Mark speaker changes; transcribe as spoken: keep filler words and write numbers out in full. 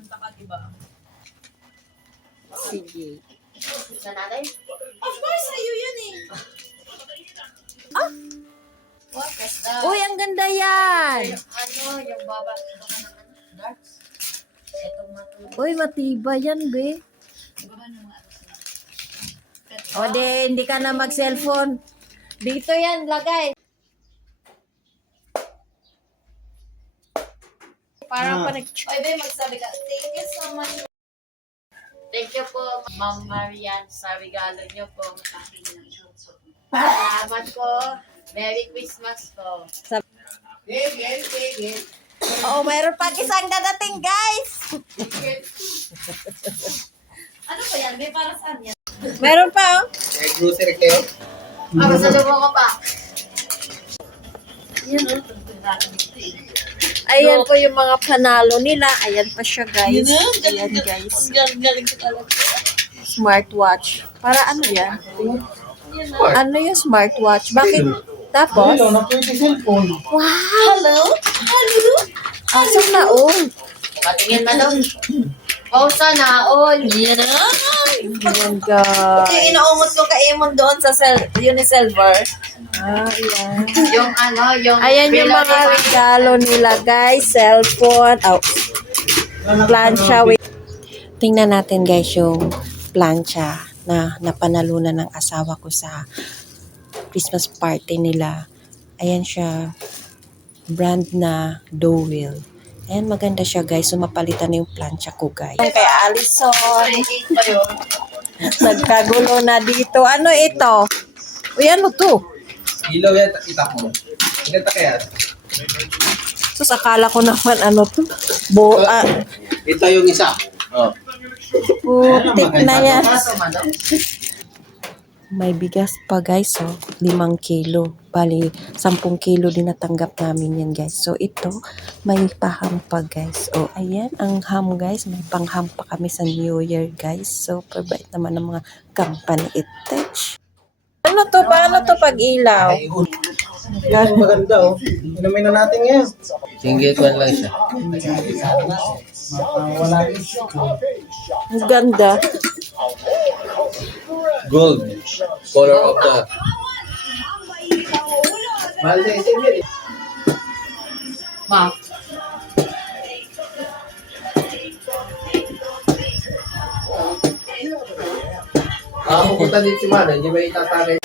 Speaker 1: pupunta ka, diba?
Speaker 2: Sige.
Speaker 3: Sa natin?
Speaker 1: Of course, sa'yo yan eh.
Speaker 2: Ah!
Speaker 3: What is that?
Speaker 2: Uy, ang ganda yan!
Speaker 3: Ano, yung baba, baka ng ano, darts? Itong matulog.
Speaker 2: Uy, matibay yan, be.
Speaker 1: Baba ng mga ano sila.
Speaker 2: O, di, hindi ka na mag-cellphone. Dito yan, lagay. Parang pa nag...
Speaker 1: Oy, be, magsabi ka. Thank you so much.
Speaker 3: Thank you po, Ma'am Marian, sa regalo niyo po. Salamat po. Merry Christmas po.
Speaker 2: Oo, mayroon pa isang dadating, guys.
Speaker 1: Ano ba yan, be? Para saan yan?
Speaker 2: Meron pa, oh.
Speaker 4: May grocery kayo?
Speaker 3: Ah, masalubo ko pa.
Speaker 1: Yan, ano? Natin dito eh.
Speaker 2: Ayan po yung mga panalo nila. Ayan pa siya, guys. Ayan, guys.
Speaker 1: Galing ko talaga.
Speaker 2: Smartwatch. Para ano yan? Ano yung smartwatch? Bakit? Tapos?
Speaker 4: Hello, nakuha cellphone.
Speaker 2: Wow!
Speaker 1: Hello? Hello?
Speaker 2: Asan na, oh?
Speaker 3: Patingin man daw. Oh, sana all.
Speaker 1: Yan na.
Speaker 2: Ayan, guys.
Speaker 1: Yung inaumot ko kay Emon doon sa cell, Unisilver.
Speaker 2: Ah, ayan.
Speaker 3: Yung ano, yung...
Speaker 2: Ayan yung mga regalo nila, guys. Cellphone. Oh. Plancha. Wait. Tingnan natin, guys, yung plancha na napanalunan ng asawa ko sa Christmas party nila. Ayan siya. Brand na Dowell. Ayan, maganda siya, guys. So, mapalitan na yung plancha ko, guys. Kay Alison.
Speaker 3: pa yun.
Speaker 2: Nagkagulo na dito. Ano ito? Uy, ano to?
Speaker 4: Ilaw yan, itak mo. Ilan ta kaya?
Speaker 2: So, akala ko naman ano to. Bo, ah,
Speaker 4: Ito yung isa. Oh.
Speaker 2: putik na yan.
Speaker 3: Kaso man daw.
Speaker 2: May bigas pa, guys. So, limang kilo. Bali, sampung kilo din natanggap namin yan, guys. So, ito, may paham pa, guys. O, ayan, ang ham, guys. May pangham pa kami sa New Year, guys. So, provide naman ng mga company itech. Ano to? Paano to pag-ilaw?
Speaker 4: Yan, maganda oh. Inumin na natin ngayon. Single one lang siya. Wala.
Speaker 2: Ang ganda.
Speaker 4: Gold. Color of the... Mahal na isin yun eh.
Speaker 3: Ma.
Speaker 4: Ah, pupunta din si Mana, hindi ba itatagay?